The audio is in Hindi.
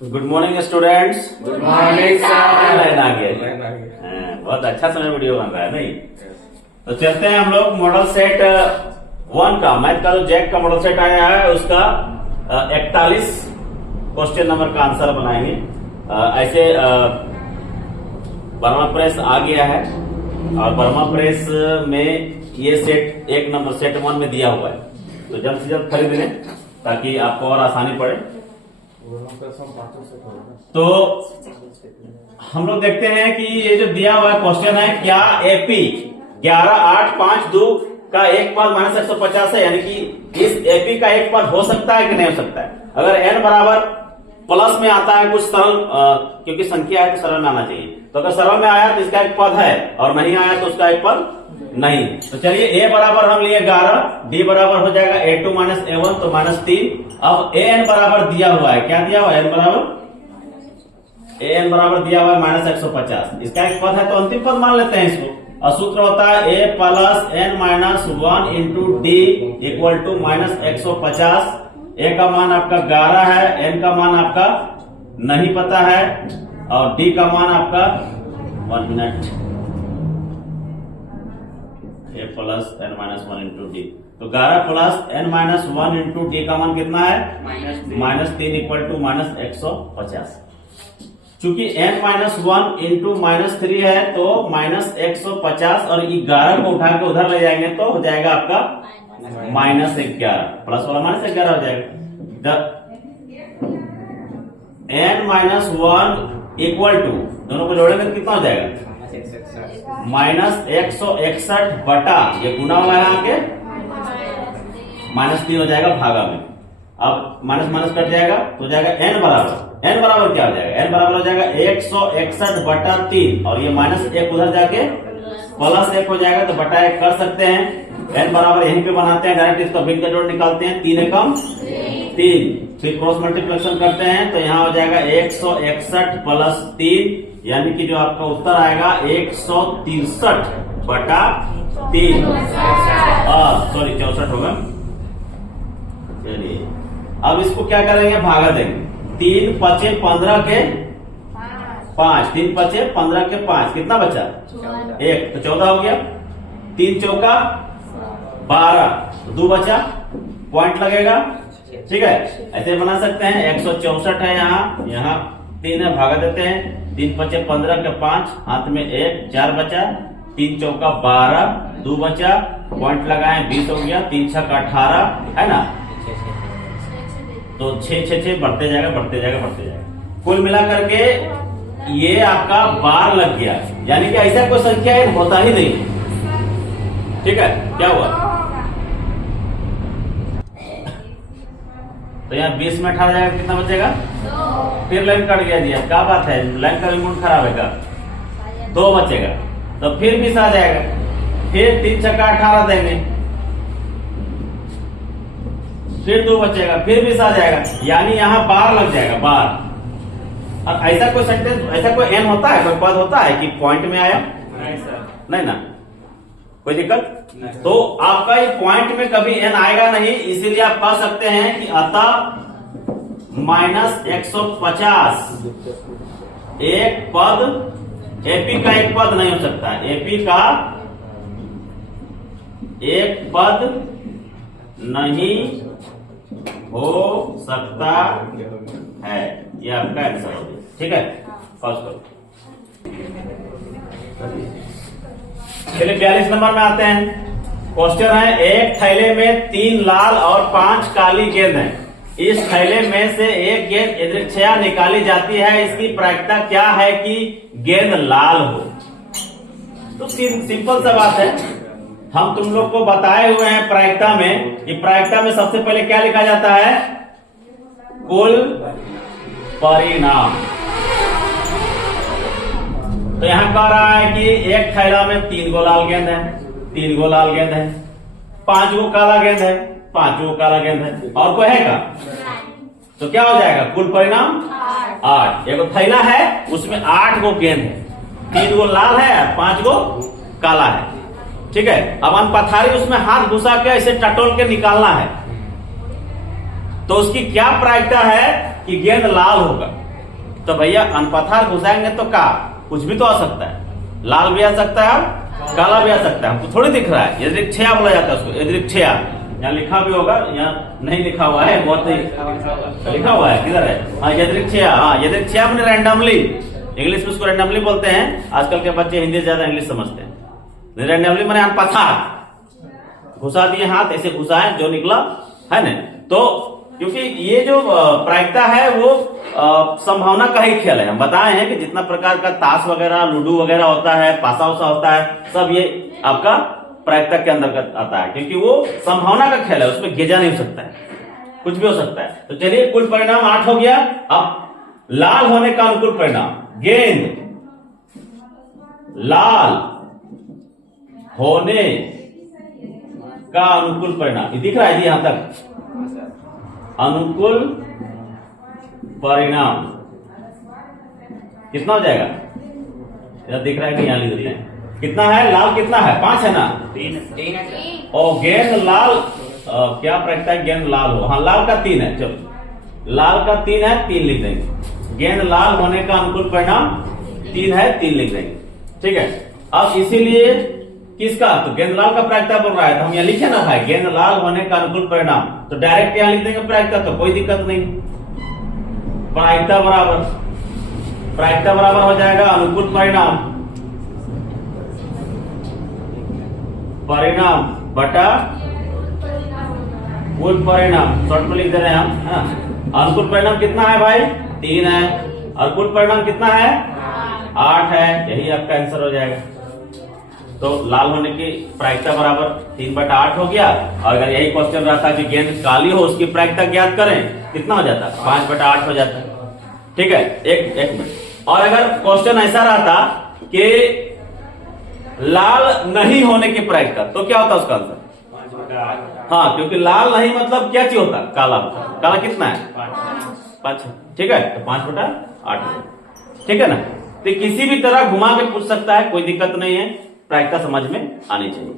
Good morning students. Good morning sir. Line आ गया। बहुत अच्छा समय वीडियो बन रहा है नहीं। तो चलते हैं हम लोग मॉडल सेट 1 का, मैथ का जो जैक का मॉडल सेट आया है उसका 41 क्वेश्चन नंबर का आंसर बनाएंगे। ऐसे बर्मा प्रेस आ गया है और बर्मा प्रेस में ये सेट 1 नंबर सेट 1 में दिया हुआ है, तो जल्द से जल्द खरीद लें ताकि आपको और आसानी पड़े। तो हम लोग देखते हैं कि ये जो दिया हुआ क्वेश्चन है, क्या एपी 11, 8, 5, 2 का एक पद -150 है, यानी कि इस एपी का एक पद हो सकता है कि नहीं हो सकता है। अगर n बराबर प्लस में आता है कुछ सरल, क्योंकि संख्या है तो सरल में आना चाहिए, तो अगर सरल में आया तो इसका एक पद है और नहीं आया तो उसका एक पद नहीं। तो चलिए a बराबर हम लिए 11, d बराबर हो जाएगा a2 - a1 तो -3। अब an बराबर दिया हुआ है, क्या दिया हुआ है, an बराबर दिया हुआ है -150, इसका एक पद है तो अंतिम पद मान लेते हैं इसको। और सूत्र होता है a + n - 1 × d = -150। a का मान आपका 11 है, n का मान आपका नहीं पता है और d का मान आपका 1 मिनट a + n - 1 × d, तो 11 + n - 1 × d का मान कितना है, -3 = -150। चूंकि n - 1 × -3 है तो -150 और 11 को उठा के उधर ले जाएंगे तो हो जाएगा आपका -11, प्लस वाला -11 हो जाएगा। n - 1 दोनों को जोड़ेंगे तो कितना हो जाएगा, -161 बटा ये गुना हुआ है यहाँ के -3 हो जाएगा भागा में। अब माइनस कट जाएगा तो हो जाएगा n बराबर क्या हो जाएगा, n बराबर हो जाएगा 161 बटा 3 और ये -1 उधर जाके +1 हो जाएगा, तो बटा 1 कर सकते हैं। n बराबर यहीं पे बनाते हैं, डायरेक्ट इसका भिन्न का जोड़ निकालते हैं, 3 एकम 3, फिर क्रॉस मल्टीप्लिकेशन करते हैं तो यहाँ हो जाएगा 161 + 3, यानी कि जो आपका उत्तर आएगा 163 बटा 3, सॉरी 64 होगा। चलिए अब इसको क्या करेंगे, भागा देंगे। 3 × 5 = 15 के 5, 3 × 5 = 15 के 5, कितना बचा 1, तो 14 हो गया। 3 चौका 12, 2 बचा, पॉइंट लगेगा, ठीक है। ऐसे बना सकते हैं। 164 है, यहाँ 3 है, भागा देते हैं। 3 × 5 = 15 के 5, हाथ में 1, 4 बचा, 3 चौका 12, 2 बचा, पॉइंट लगाए, 20 हो गया। 3 × 6 = 18 है ना, तो 6 6 6 बढ़ते जाएगा। कुल मिला करके ये आपका 12 लग गया, यानी कि ऐसा कोई संख्या होता ही नहीं, ठीक है। क्या हुआ, तो यहाँ 20 में 18 जाएगा, कितना बचेगा, फिर लाइन कट गया जी, क्या बात है, लाइन का रिमोट खराब है का, 2 बचेगा, तो फिर 20 आ जाएगा, फिर 3 × 6 = 18 देंगे, फिर 2 बचेगा, फिर 20 आ जाएगा, यानी यहाँ 12 लग जाएगा, 12। और ऐसा कोई सेंटेंस, ऐसा कोई n होता है, कोई पद होता है कि पॉइंट में आया, नहीं सर, नहीं ना, कोई दिक्कत नहीं। तो आपका ये पॉइंट में कभी n आएगा नहीं, इसीलिए आप कह सकते हैं कि अतः -150 एक पद, एपी का एक पद नहीं हो सकता, एपी का एक पद नहीं हो सकता है, ये आपका आंसर हो गया, ठीक है। फर्स्ट करो। चलिए 42 नंबर में आते हैं। क्वेश्चन है, एक थैले में 3 लाल और 5 काली गेंद है, इस थैले में से एक गेंद यदृच्छया निकाली जाती है, इसकी प्रायिकता क्या है कि गेंद लाल हो। तो सिंपल सा बात है, हम तुम लोग को बताए हुए हैं प्रायिकता में कि प्रायिकता में सबसे पहले क्या लिखा जाता है, कुल परिणाम। तो यहां कह रहा है कि एक थैला में 3 गो लाल गेंद है, 3 गो लाल गेंद है, 5 गो काला गेंद है, 5 गो काला गेंद है, और कोई है का, तो क्या हो जाएगा, कुल परिणाम 8। एक थैला है उसमें 8 गो गेंद है, 3 गो लाल है, 5 गो काला है, ठीक है। अब पथारी उसमें हाथ घुसा के ऐसे टटोल के निकालना है, तो उसकी क्या प्रायिकता है कि गेंद लाल होगा। तो भैया अनपथार घुसाएंगे तो का कुछ भी तो आ सकता है, लाल भी आ सकता है और काला भी आ सकता है, हमको थोड़ी दिख रहा है। यदृच्छया बोला जाता है उसको, यदृच्छया। यहाँ लिखा भी होगा, यहाँ नहीं लिखा हुआ है, बहुत नहीं लिखा हुआ है, किधर है? हाँ यदृच्छया, हाँ यदृच्छया अपने रैंडमली, इंग्लिश में उसको रैंडमली बोलते हैं। आजकल के बच्चे हिंदी ज्यादा इंग्लिश समझते हैं। रैंडमली मैंने अनपथार घुसा दिए हाथ, ऐसे घुसाए जो निकला है ना। तो क्योंकि ये जो प्रायिकता है वो संभावना का ही खेल है। हम बताए हैं कि जितना प्रकार का ताश वगैरह, लूडो वगैरह होता है, पासा उसा होता है, सब ये आपका प्रायिकता के अंदर आता है, क्योंकि वो संभावना का खेल है, उसमें गेजा नहीं हो सकता है, कुछ भी हो सकता है। तो चलिए कुल परिणाम 8 हो गया। अब लाल होने का अनुकूल परिणाम, गेंद लाल होने का अनुकूल परिणाम, ये दिख रहा है जी यहां तक? अनुकूल परिणाम कितना हो जाएगा? यह दिख रहा है कि यहाँ लिख देते हैं। कितना है? लाल कितना है? 5 है ना? 3 और गेंद लाल क्या प्रायिकता है? गेंद लाल हो, हाँ लाल का 3 है, चलो लाल का 3 है, 3 लिख देंगे। गेंद लाल होने का अनुकूल परिणाम 3 है, 3 लिख देंगे, ठीक है। अब इसीलिए किसका? तो गेंद लाल का प्रायिकता बोल रहा है, तो हम यहाँ लिखे ना भाई गेंद लाल होने का अनुकूल परिणाम, तो डायरेक्ट यहाँ लिख देंगे प्रायिकता, तो कोई दिक्कत नहीं। प्रायिकता बराबर हो जाएगा अनुकूल परिणाम, परिणाम बटा कुल परिणाम, शॉर्ट में लिख दे रहे हैं हम, हाँ। अनुकूल परिणाम कितना है भाई? 3 है, और कुल परिणाम कितना है? 8 है, यही आपका आंसर हो जाएगा। तो लाल होने की प्रायिकता बराबर 3/8 हो गया। और अगर यही क्वेश्चन रहता कि गेंद काली हो, उसकी प्रायिकता ज्ञात करें, कितना हो जाता? 5/8 हो जाता, ठीक है। एक मिनट। और अगर क्वेश्चन ऐसा रहता कि लाल नहीं होने की प्रायिकता, तो क्या होता उसका आंसर? 5/8। हाँ, क्योंकि लाल नहीं मतलब क्या चीज होता? काला होता। काला कितना है? 5, ठीक है, तो 5/8, ठीक है ना। तो किसी भी तरह घुमा के पूछ सकता है, कोई दिक्कत नहीं है, प्रायिकता समझ में आनी चाहिए।